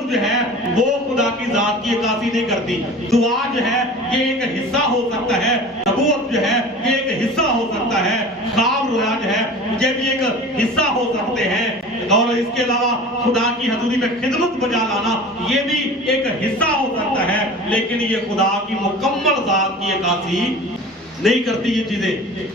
نبوت جو ہے وہ خدا کی ذات کی عکاسی نہیں کرتی. دعا جو ہے یہ ایک حصہ ہو سکتا ہے, نبوت جو ہے یہ ایک حصہ ہو سکتا ہے, خواب رویا جو ہے یہ بھی ایک حصہ ہو سکتے ہیں, اور اس کے علاوہ خدا کی حضوری میں خدمت بجا لانا یہ بھی ایک حصہ ہو سکتا ہے, لیکن یہ خدا کی مکمل ذات کی عکاسی نہیں کرتی یہ چیزیں.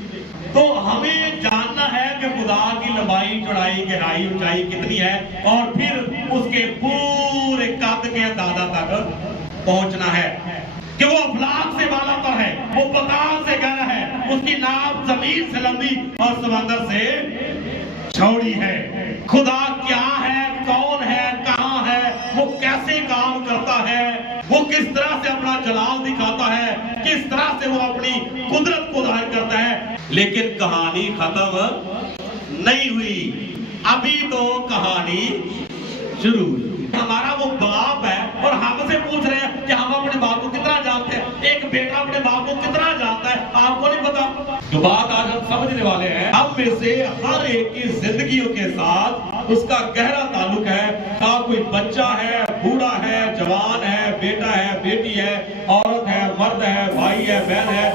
تو ہمیں جاننا ہے کہ خدا کی لمبائی, چوڑائی, گہرائی, اونچائی کتنی ہے, اور پھر اس کے پورے قد کے اندازہ تک پہنچنا ہے کہ وہ افلاک سے بالا تر ہے, وہ پتال سے گہرا ہے, اس کی ناپ زمین سے لمبی اور سمندر سے چوڑی ہے. خدا کیا ہے, کون ہے, کہاں ہے, وہ کیسے کام کرتا ہے, وہ کس طرح سے اپنا جلال دکھاتا ہے, کس طرح سے وہ اپنی قدرت کو ظاہر کرتا ہے. لیکن کہانی ختم نہیں ہوئی, ابھی تو کہانی شروع ہوئی. ہمارا وہ باپ ہے اور ہم سے پوچھ رہے ہیں کہ ہم اپنے باپ کو کتنا جانتے ہیں. ایک بیٹا اپنے باپ کو کتنا جانتا ہے, آپ کو نہیں پتا. جو بات آج ہم سمجھنے والے ہیں, ہم میں سے ہر ایک کی زندگیوں کے ساتھ اس کا گہرا تعلق ہے. کا کوئی بچہ ہے, بوڑھا ہے, جوان ہے, بیٹا ہے, بیٹی ہے, عورت ہے, مرد ہے, بھائی ہے, بہن ہے.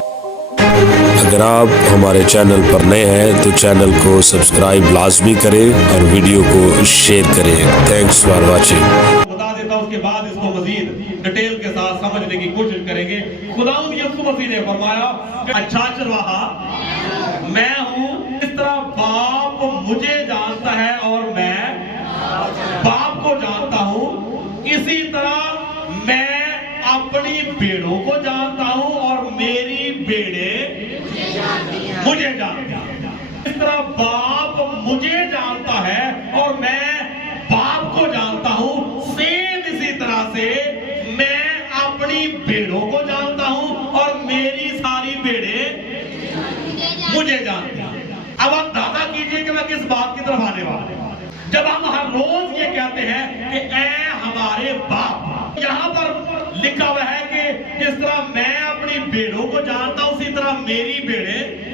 اگر آپ ہمارے چینل پر نئے ہیں تو چینل کو سبسکرائب لازمی کریں اور ویڈیو کو شیئر کریں. Thanks for watching. بتا دیتا ہوں, اس کے بعد اس کو مزید ڈیٹیل کے ساتھ سمجھنے کی کوشش کریں گے. خداوند یسوع مسیح نے فرمایا کہ اچھا چرواہا میں ہوں, اس طرح باپ مجھے جانتا ہے اور میں باپ کو جانتا ہوں, اسی طرح میں اپنی بھیڑوں کو جانتا ہوں اور میری بھیڑیں مجھے جانتی ہیں. اس طرح باپ مجھے جانتا ہے اور میں باپ کو جانتا ہوں, سیم اسی طرح سے میں اپنی بھیڑوں کو جانتا ہوں اور میری ساری بھیڑیں مجھے جانتی ہیں. اب آپ اندازہ کیجئے کہ میں کس بات کی طرف آنے والا ہوں. جب ہم ہر روز یہ کہتے ہیں کہ اے ہمارے باپ, یہاں پر لکھا ہوا ہے کہ جس طرح میں اپنی بھیڑوں کو جانتا ہوں اسی طرح میری بھیڑیں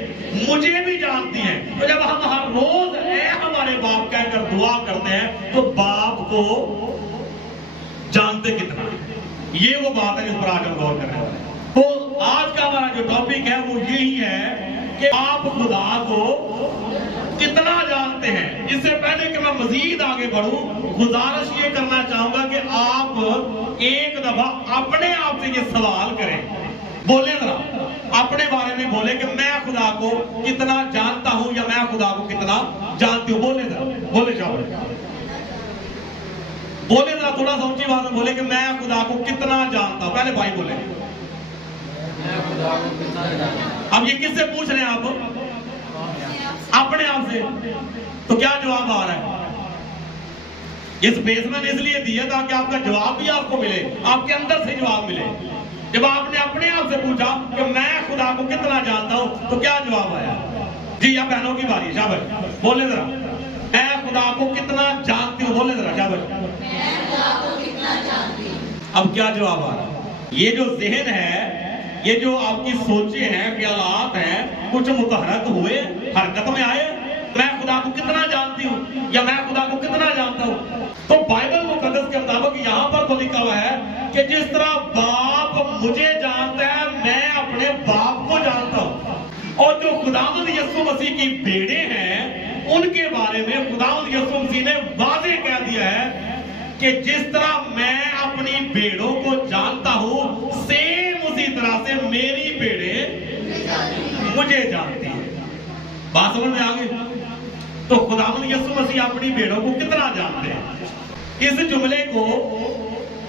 مجھے بھی جانتی ہیں. تو جب ہم ہر روز اے ہمارے باپ کہہ کر دعا کرتے ہیں تو باپ کو جانتے کتنا ہے, یہ وہ بات ہے جس پر آج ہم غور کر رہے ہیں. تو آج کا ہمارا جو ٹاپک ہے وہ یہی ہے کہ آپ خدا کو کتنا جانتے ہیں. اس سے پہلے کہ میں مزید آگے بڑھوں, گزارش یہ کرنا چاہوں گا کہ آپ ایک دفعہ اپنے آپ سے یہ سوال کریں. بولیں ذرا, اپنے بارے میں بولیں کہ میں خدا کو کتنا جانتا ہوں یا میں خدا کو کتنا جانتی ہوں. بولیں ذرا, بولے جاؤ, بولیں ذرا, تھوڑا سا اونچی آواز میں بولیں کہ میں خدا کو کتنا جانتا ہوں. پہلے بھائی بولیں. اب یہ کس سے پوچھ رہے ہیں آپ؟ اپنے آپ سے. تو کیا جواب آ رہا ہے؟ اس بیس میں نے اس لیے دیا تاکہ آپ کا جواب بھی آپ کو ملے, آپ کے اندر سے جواب ملے. جب آپ نے اپنے آپ سے پوچھا کہ میں خدا کو کتنا جانتا ہوں تو کیا جواب آیا؟ جی یا بہنوں کی باری, شاباش, بولے ذرا. میں خدا کو کتنا جانتی ہوں, بولے ذرا, شاباش. میں خدا کو کتنا جانتی ہوں. اب کیا جواب آ رہا؟ یہ جو ذہن ہے, یہ جو آپ کی سوچیں ہیں, خیالات ہیں, کچھ متحرک ہوئے, حرکت میں آئے. میں خدا کو کتنا جانتی ہوں یا میں خدا کو کتنا جانتا ہوں. تو بائبل مقدس کے مطابق یہاں پر تو لکھا ہوا ہے کہ جس طرح باپ مجھے جانتا ہے میں اپنے باپ کو جانتا ہوں. اور جو خداوند یسوع مسیح کی بیڑے ہیں ان کے بارے میں خداوند یسوع مسیح نے واضح کہہ دیا ہے کہ جس طرح میں اپنی بیڑوں کو جانتا ہوں سیم اسی طرح سے میری بیڑیں مجھے جانتی ہیں. بات سمجھ میں آ گئی؟ تو خداوند یسوع مسیح اپنی بیڑوں کو کتنا جانتے ہیں. اس جملے کو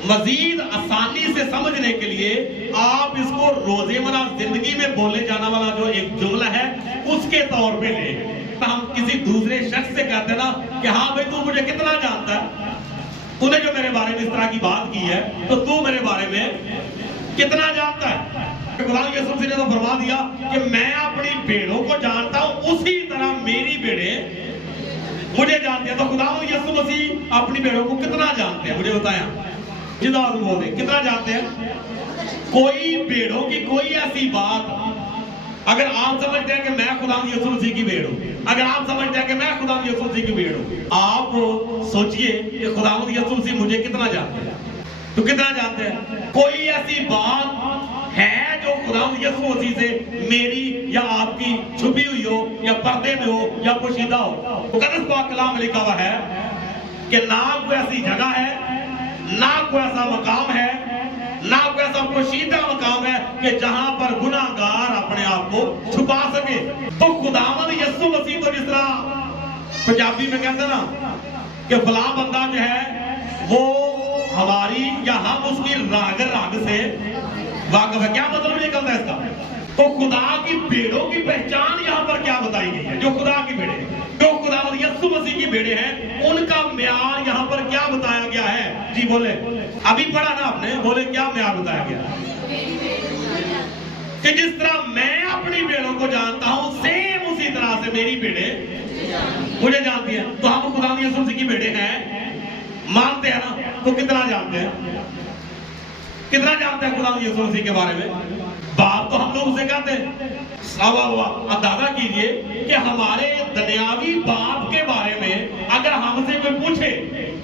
مزید آسانی سے سمجھنے کے لیے آپ اس کو روزمرہ زندگی میں بولے جانا والا جو ایک جملہ ہے اس کے طور پہ لیں. ہم کسی دوسرے شخص سے کہتے ہیں نا کہ ہاں بھائی تو مجھے کتنا جانتا ہے, تو نے جو میرے بارے میں اس طرح کی بات کی ہے تو تو میرے بارے میں کتنا جانتا ہے. خداوند یسوع مسیح نے تو فرما دیا کہ میں اپنی بھیڑوں کو جانتا ہوں اسی طرح میری بھیڑیں مجھے جانتے ہیں. تو خداوند یسوع مسیح اپنی بھیڑوں کو کتنا جانتے ہیں مجھے بتائیں. جدا بول دیں کتنا جانتے ہیں. کوئی بھیڑوں کی کوئی ایسی بات اگر آپ سمجھتے ہیں کہ میں خداوند یسوع مسیح کی بھیڑ ہوں, اگر آپ سمجھتے ہیں کہ میں خدا یسوع مسیح کی بھیڑ ہوں، آپ سوچئے کہ خداوند یسوع مسیح مجھے کتنا جانتے ہیں؟ تو کتنا جانتے ہیں؟ کوئی ایسی بات ہے جو خداوند یسوع مسیح سے میری یا آپ کی چھپی ہوئی ہو یا پردے میں ہو یا پوشیدہ ہو؟ مقدس پاک کلام میں لکھا ہوا ہے کہ نہ کوئی ایسی جگہ ہے، نہ کوئی ایسا مقام ہے، نہ کوئی ایسا پوشیدہ مقام ہے کہ جہاں پر گناہگار اپنے آپ کو چھپا سکے۔ تو خداوند یسوع مسیح تو جس طرح پنجابی میں کہتے ہیں نا کہ فلاں بندہ جو ہے وہ ہماری یا ہم اس کی راگ سے واقف ہے، کیا مطلب نکلتا ہے اس کا؟ تو خدا کی بھیڑوں کی پہچان یہاں پر کیا بتائی گئی ہے؟ جو خدا کی بھیڑے ہیں، جو خداوند یسوع مسیح کی بھیڑے ہیں، ان کا معیار یہاں پر کیا بتایا گیا ہے؟ جی بولے، ابھی پڑھا نا آپ نے، بولے کیا معیار بتایا گیا؟ کہ جس طرح میں اپنی بھیڑوں کو جانتا ہوں، سیم اسی طرح سے میری بھیڑے مجھے جانتی ہیں۔ تو ہم خداوند یسوع مسیح کی بھیڑے ہیں، مانتے ہیں نا؟ تو کتنا جانتے ہیں؟ کتنا جانتے ہیں خداوند یسوع مسیح کے بارے میں؟ باپ تو ہم لوگ اسے کہتے ہیں۔ اندازہ کیجئے کہ ہمارے دنیاوی باپ کے بارے میں اگر ہم سے کوئی پوچھے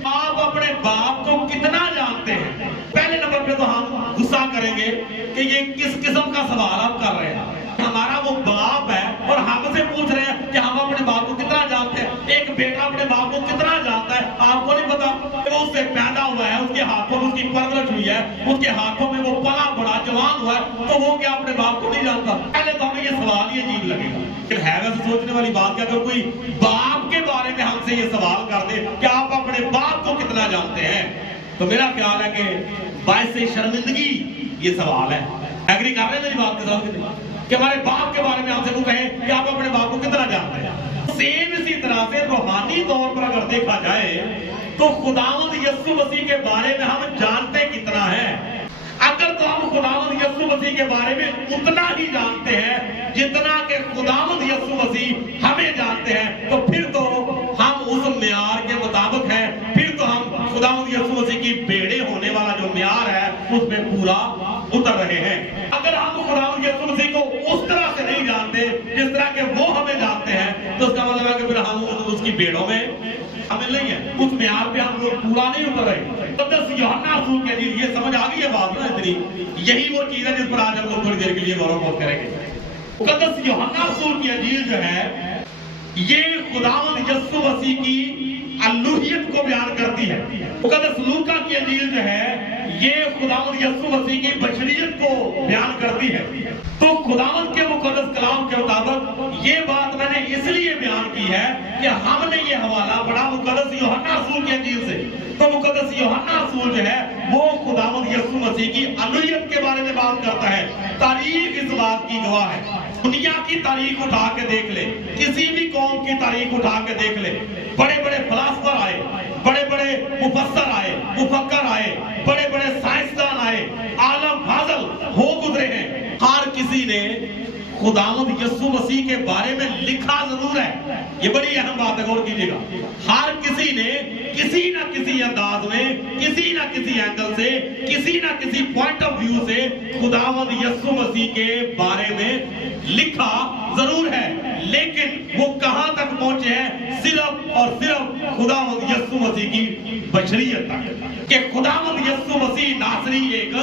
آپ اپنے باپ کو کتنا جانتے ہیں، پہلے نمبر پہ تو ہم غصہ کریں گے کہ یہ کس قسم کا سوال آپ کر رہے ہیں۔ ہمارا وہ باپ ہے اور ہم سے پوچھ رہے ہیں کہ ہم اپنے باپ کو کتنا جانتے ہیں۔ ایک بیٹا اپنے باپ کو کتنا جانتا ہے آپ کو نہیں پتا کہ وہ اس سے پیدا ہوا ہے، اس کے ہاتھوں میں اس کی پرورش ہوئی ہے، اس کے ہاتھوں میں وہ پلا بڑا جوان ہوا ہے، تو وہ کیا اپنے باپ کو نہیں جانتا؟ پہلے تو ہمیں یہ سوال ہی عجیب لگے گا، لیکن ہے ویسے سوچنے والی بات کہ اگر کوئی باپ کے بارے میں ہم سے یہ سوال کر دے کہ آپ اپنے باپ کو کتنا جانتے ہیں، تو میرا خیال ہے کہ باعث شرمندگی یہ سوال ہے۔ ایگری کر رہے ہیں میری بات کے ساتھ کہ ہمارے باپ کے بارے میں آپ سے وہ کہیں کہ آپ اپنے باپ کو کتنا جانتے ہیں؟ سیم اسی طرح سے روحانی طور پر اگر دیکھا جائے تو خداوند یسوع مسیح کے بارے میں ہم جانتے کتنا ہے؟ اگر تو ہم خداوند یسوع مسیح کے بارے میں اتنا ہی جانتے ہیں جتنا کہ خداوند یسوع مسیح ہمیں جانتے ہیں، تو پھر تو ہم اس معیار کے مطابق ہیں، پھر تو ہم خداوند یسوع مسیح کی بیڑے ہونے والا جو معیار ہے اس میں پورا اتر رہے ہیں۔ اگر ہم خداوند یسوع مسیح کو اس طرح سے نہیں جانتے جس طرح کہ وہ ہمیں جانتے ہیں، تو اس کا مطلب ہے کہ پھر ہم اس کی بیڑوں میں ہمیں نہیں ہے، اس معیار پہ ہم لوگ پورا نہیں اتر رہے۔ مقدس یوحنا رسول کے لیے یہ سمجھ آ گئی ہے بات نا اتنی، یہی وہ چیز ہے جس پر آج ہم لوگ تھوڑی دیر کے لیے غور و خوض کریں گے۔ مقدس یوحنا رسول کی انجیل جو ہے یہ خداوند یسوع مسیح کی الوہیت کو بیان کرتی ہے۔ مقدس لوکا کی انجیل جو ہے یہ خداوند یسوع مسیح کی بشریت کو بیان کرتی ہے۔ تو خداوند کے مقدس کلام کے مطابق یہ بات میں نے اس لیے بیان کی ہے کہ ہم نے یہ حوالہ پڑھا مقدس یوحنا رسول کی انجیل سے، تو مقدس یوحنا رسول جو ہے وہ خداوند یسوع مسیح کی الوہیت کے بارے میں بات کرتا ہے۔ تاریخ اس بات کی گواہ ہے، دنیا کی تاریخ اٹھا کے دیکھ لے، کسی بھی قوم کی تاریخ اٹھا کے دیکھ لے، بڑے بڑے فلاسفر آئے، بڑے بڑے مفسر آئے، مفکر آئے، بڑے بڑے سائنسدان آئے، عالم فاضل ہو گزرے ہیں، ہر کسی نے خداوند یسوع مسیح کے بارے میں لکھا ضرور ہے۔ یہ بڑی اہم بات ہے، غور کیجیے گا، ہر کسی نے کسی نہ کسی انداز میں، کسی نہ کسی اینگل سے، کسی نہ کسی پوائنٹ آف ویو سے خداوند یسوع مسیح کے بارے میں لکھا ضرور ہے، لیکن وہ کہاں تک پہنچے ہیں؟ صرف اور صرف خداوند یسوع مسیح کی بشریت تک، کہ خداوند یسوع مسیح ناصری ایک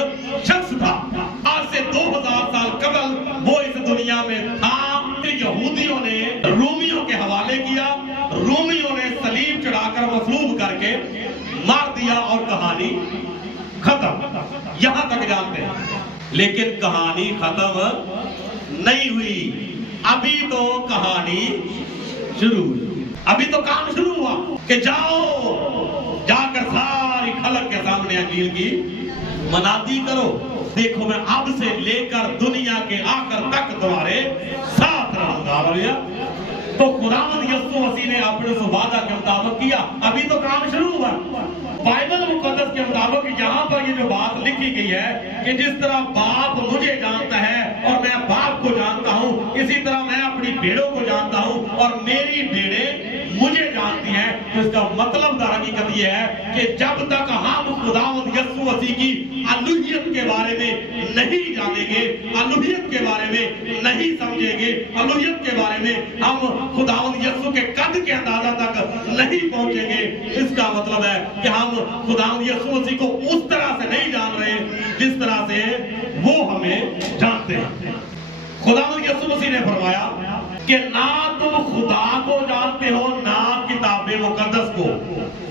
شخص تھا، آج سے 2000 سال قبل وہ اس دنیا میں تھا۔ یہودیوں نے رومیوں کے حوالے کیا، رومیوں نے صلیب چڑھا کر مصلوب کر کے مار دیا اور کہانی ختم۔ یہاں تک جانتے ہیں، لیکن کہانی ختم نہیں ہوئی، ابھی تو کہانی شروع ہوئی، ابھی تو کام شروع ہوا کہ جاؤ جا کر ساری خلق کے سامنے انجیل کی منادی کرو، دیکھو میں اب سے لے کر دنیا کے آخر تک تمہارے ساتھ رہوں گا۔ تو خداوند یسوع مسیح نے اپنے اس وعدہ کے مطابق کیا، ابھی تو کام شروع ہوا۔ بائبل مقدس کے مطابق یہاں پر یہ جو بات لکھی گئی ہے کہ جس طرح باپ مجھے جانتا ہے اور میں باپ کو جانتا ہوں، اسی طرح میں اپنی بھیڑوں کو جانتا ہوں اور میری بھیڑیں مجھے جانتی ہیں۔ تو اس کا مطلب در حقیقت یہ ہے کہ جب تک ہم خداوند یسوع مسیح کی الوہیت کے بارے میں نہیں جانیں گے, الوہیت کے بارے میں نہیں سمجھیں گے, الوہیت کے بارے میں ہم خداوند یسوع کے قد کے اندازہ تک نہیں پہنچیں گے, اس کا مطلب ہے کہ ہم خداوند یسوع مسیح کو اس طرح سے نہیں جان رہے جس طرح سے وہ ہمیں جانتے ہیں. خداوند یسوع مسیح نے فرمایا کہ نہ تم خدا کو جانتے ہو نہ کتاب مقدس کو,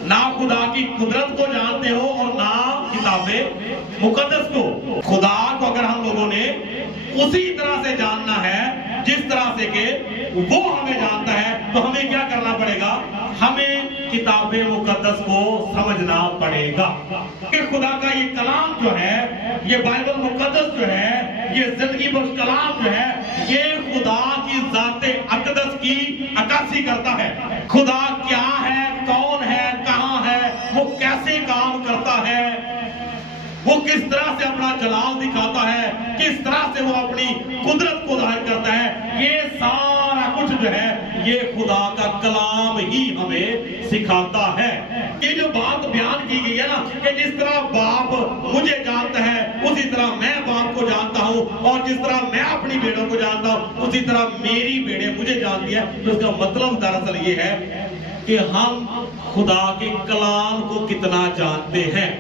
نہ خدا کی قدرت کو جانتے ہو اور نہ کتاب مقدس کو. خدا کو اگر ہم لوگوں نے اسی طرح سے جاننا ہے جس طرح سے کہ وہ ہمیں جانتا ہے, تو ہمیں کیا کرنا پڑے گا؟ ہمیں کتاب مقدس کو سمجھنا پڑے گا کہ خدا کا یہ کلام جو ہے, یہ بائبل مقدس جو ہے, یہ زندگی بخش کلام جو ہے, یہ خدا کی ذات اقدس کی عکاسی کرتا ہے. خدا کیا ہے, کون ہے, کہاں ہے, وہ کیسے کام کرتا ہے, وہ کس طرح سے اپنا جلال دکھاتا ہے, کس طرح سے وہ اپنی قدرت کو ظاہر کرتا ہے, یہ سارا کچھ جو ہے یہ خدا کا کلام ہی ہمیں سکھاتا ہے. یہ جو بات بیان کی گئی ہے نا کہ جس طرح باپ مجھے جانتا ہے اسی طرح میں باپ کو جانتا ہوں, اور جس طرح میں اپنی بیڑوں کو جانتا ہوں اسی طرح میری بیڑے مجھے جانتی ہے, تو اس کا مطلب دراصل یہ ہے کہ ہم خدا کے کلام کو کتنا جانتے ہیں.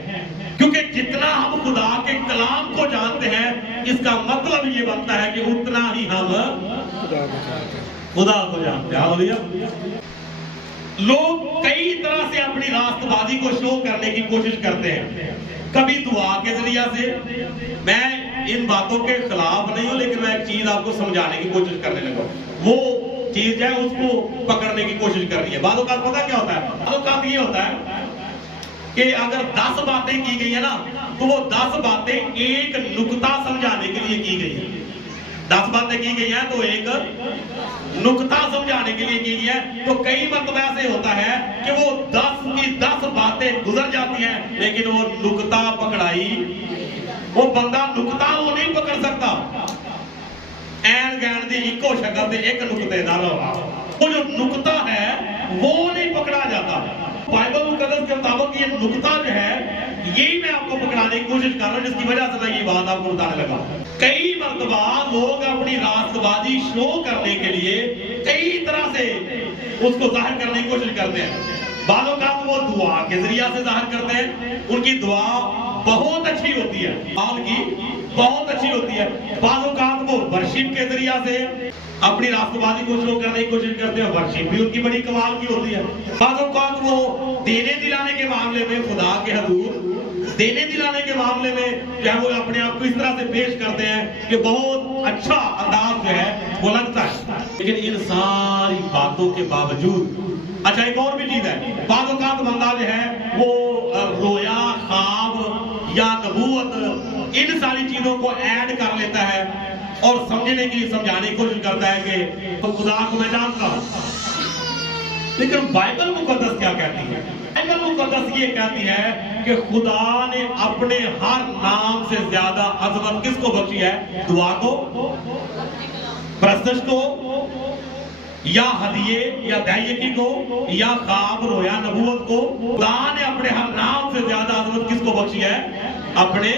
کیونکہ جتنا ہم خدا کے کلام کو جانتے ہیں اس کا مطلب یہ بنتا ہے کہ اتنا ہی ہم خدا کو جانتے ہیں. لوگ کئی طرح سے اپنی راست بازی کو شو کرنے کی کوشش کرتے ہیں, کبھی دعا کے ذریعہ سے. میں ان باتوں کے خلاف نہیں ہوں, لیکن میں ایک چیز آپ کو سمجھانے کی کوشش کرنے لگا. وہ چیز ہے اس کو پکڑنے کی کوشش کرنی ہے. بعض اوقات پتہ کیا ہوتا ہے, بعض اوقات یہ ہوتا ہے کہ اگر 10 باتیں کی گئی ہیں نا تو وہ 10 باتیں ایک نقطہ سمجھانے کے لیے کی گئی ہیں. 10 باتیں کی گئی ہیں تو ایک نقطہ سمجھانے کے لیے کی گئی ہے. تو کئی مرتبہ ایسے ہوتا ہے کہ وہ 10 کی 10 باتیں گزر جاتی ہیں لیکن وہ نقطہ پکڑائی, وہ بندہ نقطہ وہ نہیں پکڑ سکتا. این گین دی ایکو شکل دے ایک نقطے دار, وہ جو نقطہ ہے وہ نہیں پکڑا جاتا. بائبل مقدس کے مطابق یہ نقطہ جو ہے یہی میں آپ کو پکڑانے کی کوشش کر رہا ہوں, جس کی وجہ سے میں یہ بات آپ کو بتانے لگا. کئی مرتبہ لوگ اپنی راست بازی شو کرنے کے لیے کئی طرح سے اس کو ظاہر کرنے کی کوشش کرتے ہیں. بعض اوقات وہ دعا کے ذریعہ سے ظاہر کرتے ہیں, ان کی دعا بہت اچھی ہوتی ہے, ان کی بہت اچھی ہوتی ہے. بعض اوقات وہ ورشپ کے ذریعہ سے اپنی راست بازی کو شو کرنے کی کوشش کرتے ہیں, ورشپ بھی ان کی بڑی کمال کی ہوتی ہے. بعض اوقات وہ دینے دلانے کے معاملے میں خدا کے حضور دینے دلانے کے معاملے میں کیا وہ اپنے آپ کو اس طرح سے پیش کرتے ہیں کہ بہت اچھا انداز جو ہے وہ لگتا ہے. لیکن ان ساری باتوں کے باوجود اچھا ایک اور بھی چیز ہے, بعض اوقات بندہ جو ہے وہ رویا, خواب یا نبوت ان ساری چیزوں کو ایڈ کر لیتا ہے اور سمجھنے کی سمجھانے کی کوشش کرتا ہے کہ خدا کو میں جانتا ہوں. لیکن بائبل مقدس کیا کہتی ہے؟ بائبل مقدس یہ کہتی ہے کہ خدا نے اپنے ہر نام سے زیادہ عظمت کس کو بخشی ہے؟ دعا کو, پرستش کو, یا ہدیے یا دہیکی کو, یا خواب رویا نبوت کو. خدا نے اپنے ہر نام سے زیادہ عظمت کس کو بخشی ہے؟ اپنے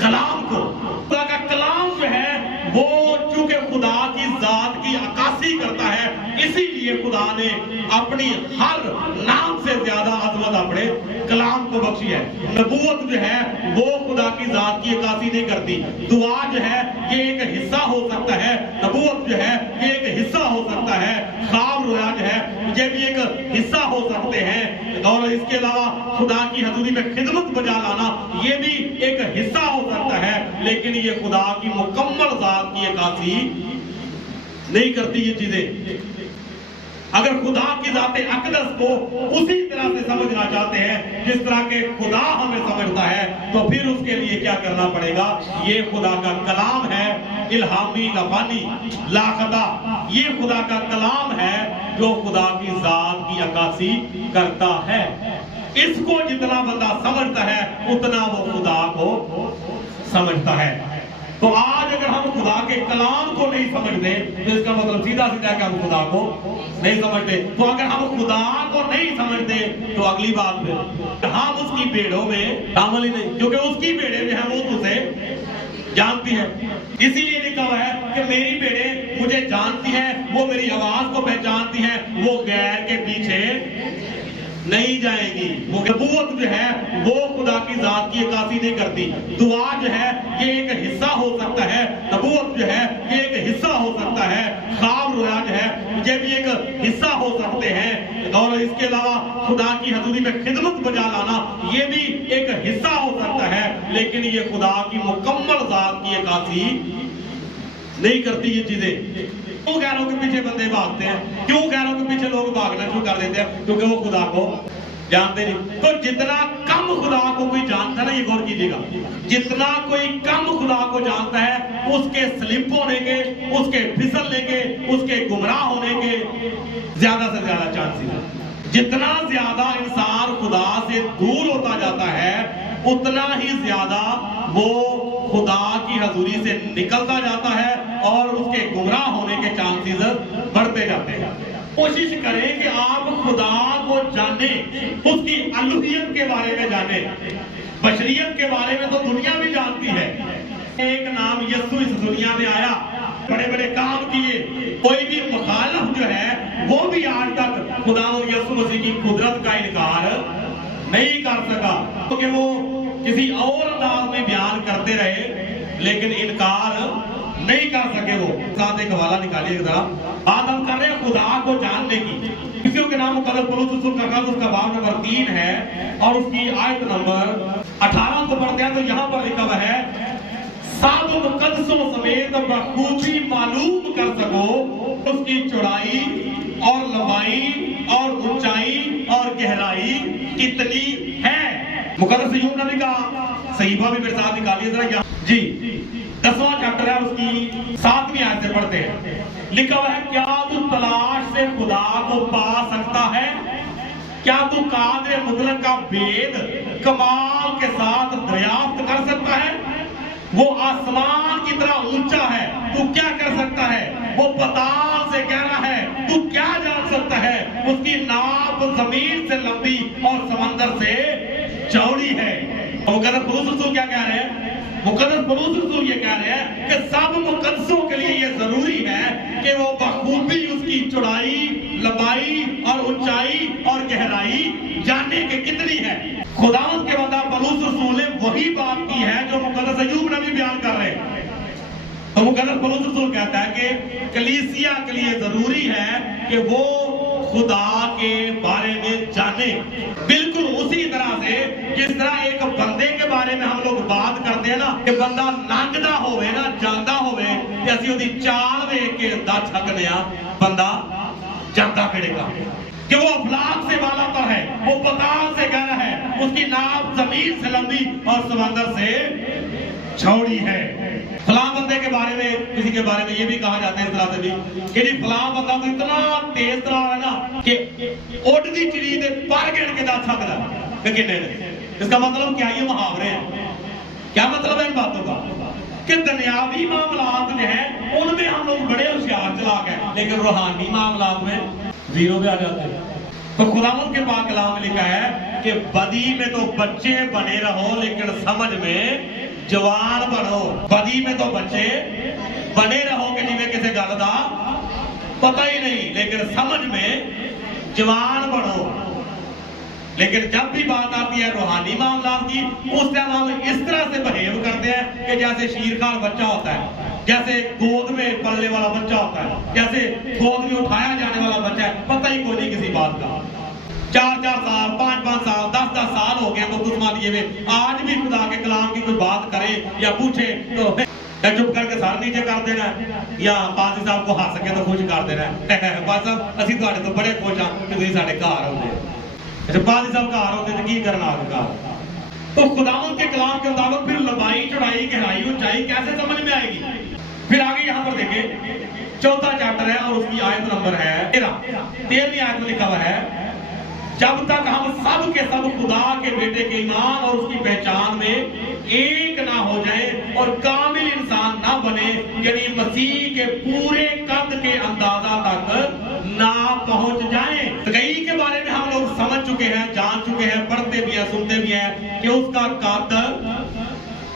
کلام کو. خدا کا کلام جو ہے وہ چونکہ خدا کی ذات کی عکاسی کرتا ہے, اسی لیے خدا نے اپنی ہر نام سے زیادہ عظمت اپنے کلام کو بخشی ہے. نبوت جو ہے وہ خدا کی ذات کی عکاسی نہیں کرتی. دعا جو ہے یہ ایک حصہ ہو سکتا ہے, نبوت جو ہے یہ ایک حصہ ہو سکتا ہے, خواب رویا جو ہے یہ بھی ایک حصہ ہو سکتے ہیں, اور اس کے علاوہ خدا کی حضوری میں خدمت بجا لانا یہ بھی ایک حصہ ہو سکتا ہے. لیکن یہ خدا کی مکمل ذات کی عکاسی نہیں کرتی یہ چیزیں. اگر خدا کی ذات اقدس کو اسی طرح سے سمجھنا چاہتے ہیں جس طرح کہ خدا ہمیں سمجھتا ہے, تو پھر اس کے لیے کیا کرنا پڑے گا؟ یہ خدا کا کلام ہے, الہامی لفانی لا خطا. یہ خدا کا کلام ہے جو خدا کی ذات کی عکاسی کرتا ہے. اس کو جتنا بندہ سمجھتا ہے اتنا وہ خدا کو سمجھتا ہے. تو آج اگر ہم خدا کے کلام کو نہیں سمجھتے تو اس کا مطلب سیدھا سیدھا کہ ہم خدا کو نہیں سمجھتے. تو اگر ہم خدا کو نہیں سمجھتے تو اگلی بات پھر ہم اس کی بیڑوں میں شامل ہی نہیں, کیونکہ اس کی بیڑے میں ہیں وہ تو اسے جانتی ہے. اسی لیے لکھا ہوا ہے کہ میری بیٹے مجھے جانتی ہیں, وہ میری آواز کو پہچانتی ہیں, وہ غیر کے پیچھے نہیں جائیں گی. وہ نبوت جو ہے وہ خدا کی ذات کی عکاسی نہیں کرتی. دعا جو ہے یہ ایک حصہ ہو سکتا ہے, نبوت جو ہے یہ ایک حصہ ہو سکتا ہے, خواب رویا جو ہے یہ بھی ایک حصہ ہو سکتے ہیں, اور اس کے علاوہ خدا کی حضوری میں خدمت بجا لانا یہ بھی ایک حصہ ہو سکتا ہے. لیکن یہ خدا کی مکمل ذات کی عکاسی نہیں کرتی یہ چیزیں. کیوں غیروں کے پیچھے بندے بھاگتے ہیں, کیوں غیروں کے پیچھے لوگ بھاگنا شروع کر دیتے ہیں؟ کیونکہ وہ خدا کو جانتے نہیں. تو جتنا کم خدا کو کوئی جانتا ہے نا, یہ غور کیجیے گا, جتنا کوئی کم خدا کو جانتا ہے اس کے سلپ ہونے کے, اس کے پھسلنے کے, اس کے گمراہ ہونے کے زیادہ سے زیادہ چانسز ہیں. جتنا زیادہ انسان خدا سے دور ہوتا جاتا ہے اتنا ہی زیادہ وہ خدا کی حضوری سے نکلتا جاتا ہے اور اس کے گمراہ ہونے کے چانسز بڑھتے جاتے ہیں. کوشش کریں کہ آپ خدا کو جانیں, اس کی الوہیت کے بارے میں جانیں. بشریت کے بارے میں تو دنیا بھی جانتی ہے. ایک نام یسوع اس دنیا میں آیا, بڑے بڑے کام کیے, کوئی بھی مخالف جو ہے وہ بھی آج تک خدا یسوع مسیح کی قدرت کا انکار نہیں کر سکا, کیونکہ وہ کسی اور انداز میں بیان کرتے رہے لیکن انکار نہیں کر سکے. وہ ساتھ ایک حوالہ نکالیے ذرا. بات ہم کر رہے ہیں خدا کو جاننے کی. کسی کے نام مقدس پولس رسول کا خط, اس کا باب نمبر 3 ہے اور اس کی آیت نمبر 18 کو پڑھتے ہیں تو یہاں پر لکھا ہوا ہے, سب مقدسوں سمیت بخوبی معلوم کر سکو اس کی چوڑائی اور لمبائی اور اونچائی اور گہرائی کتنی ہے. مقدس ایوب نبی کا صحیفہ بھی میرے ساتھ نکالیے ذرا. جی 10واں چیپٹر ہے, اس کی 7ویں آیت سے پڑھتے ہیں. لکھا ہوا ہے, کیا تو تلاش سے خدا کو پا سکتا ہے؟ کیا تو قادر مطلق کا بید کمال کے ساتھ دریافت کر سکتا ہے؟ وہ آسمان کی طرح اونچا ہے, تو کیا کر سکتا ہے؟ وہ پتال سے گہرا ہے, تو کیا جان سکتا ہے؟ اس کی ناپ زمین سے لمبی اور سمندر سے چوڑی ہے. مقدس پولس رسول کیا کہہ رہے ہیں؟ مقدس پولس رسول یہ کہہ رہے ہیں کہ سب مقدسوں کے لیے یہ ضروری ہے کہ وہ بخوبی اس کی چوڑائی, لمبائی اور اونچائی اور گہرائی جاننے کے کتنی ہے. خداوند کے بندہ پولس رسول نے وہی بات کی ہے جو مقدس ایوب نبی بیان کر رہے ہیں. تو مقدس پولس رسول کہتا ہے کہ کلیسیا کے لیے ضروری ہے کہ وہ خدا کے بارے میں جانے, بالکل اسی طرح سے جس طرح ایک بندے کے بارے میں ہم لوگ بات کرتے ہیں نا کہ بندہ لنگدا ہوئے نا, جاندا ہوئے, کہ اسی دی چال ویکھ کے دا چھکنے آ بندہ جاندا پھرے گا کہ وہ افلاک سے بالا تر ہے, وہ پتال سے گہرا ہے, اس کی ناپ زمین سے لمبی اور سمندر سے چوڑی ہے. فلاں بندے کے بارے میں, کسی کے بارے میں یہ بھی کہا جاتا ہے اس طرح سے بھی کہ جی فلاں بندہ تو اتنا تیز طرح ہے نا کہ اڑتی چڑی دے پر گن کے دا چھکدا ہے. کہ اس کا مطلب کیا, یہ محاورے ہیں. کیا مطلب ہے ان باتوں کا؟ کہ دنیاوی معاملات جو ہیں ان میں ہم لوگ بڑے ہوشیار چلاک ہیں, لیکن روحانی معاملات میں زیرو پہ آ جاتے ہیں. تو خداوند کے پاک کلام میں لکھا ہے کہ بدی میں تو بچے بنے رہو لیکن سمجھ میں جوان بنو. بدی میں تو بچے بنے رہو کہ جی میں کسی گل دا پتہ ہی نہیں, لیکن سمجھ میں جوان بنو. لیکن جب بھی بات آتی ہے روحانی معاملات کی, اس ٹائم ہم اس طرح سے بہیو کرتے ہیں کہ جیسے شیرخوار بچہ ہوتا ہے, جیسے گود میں پلنے والا بچہ ہوتا ہے, جیسے گود میں اٹھایا جانے والا بچہ ہے, پتہ ہی کوئی نہیں کسی بات کا. 4 سال 5 سال 10 سال ہو گئے بپتسمہ لیے ہوئے, آج بھی خدا کے کلام کی کوئی بات کرے یا پوچھے تو چپ کر کے سر نیچے کر دینا ہے, یا پادری صاحب کو ہنس کے تو خوش کر دینا ہے. پادری صاحب اسی تواڈے تو بڑے خوش ہاں کہ تسی ساڈے گھر آؤندے. اچھا پادری صاحب گھر آؤندے تے کی کرنا آپ گھر؟ تو خداوند کے کلام کے مطابق پھر لمبائی, چوڑائی, گہرائی, اونچائی کیسے سمجھ میں آئے گی؟ پھر آگے یہاں پر دیکھیں 4واں چیپٹر ہے اور اس کی آیت نمبر ہے 13ویں آیت میں لکھا ہوا ہے, جب تک ہم سب کے سب خدا کے بیٹے کے ایمان اور اس کی پہچان میں ایک نہ ہو جائیں اور کامل انسان نہ بنے, یعنی مسیح کے پورے قد کے اندازہ تک نہ پہنچ جائیں. کئی کے بارے میں ہم لوگ سمجھ چکے ہیں, جان چکے ہیں, پڑھتے بھی ہیں, سنتے بھی ہیں کہ اس کا قد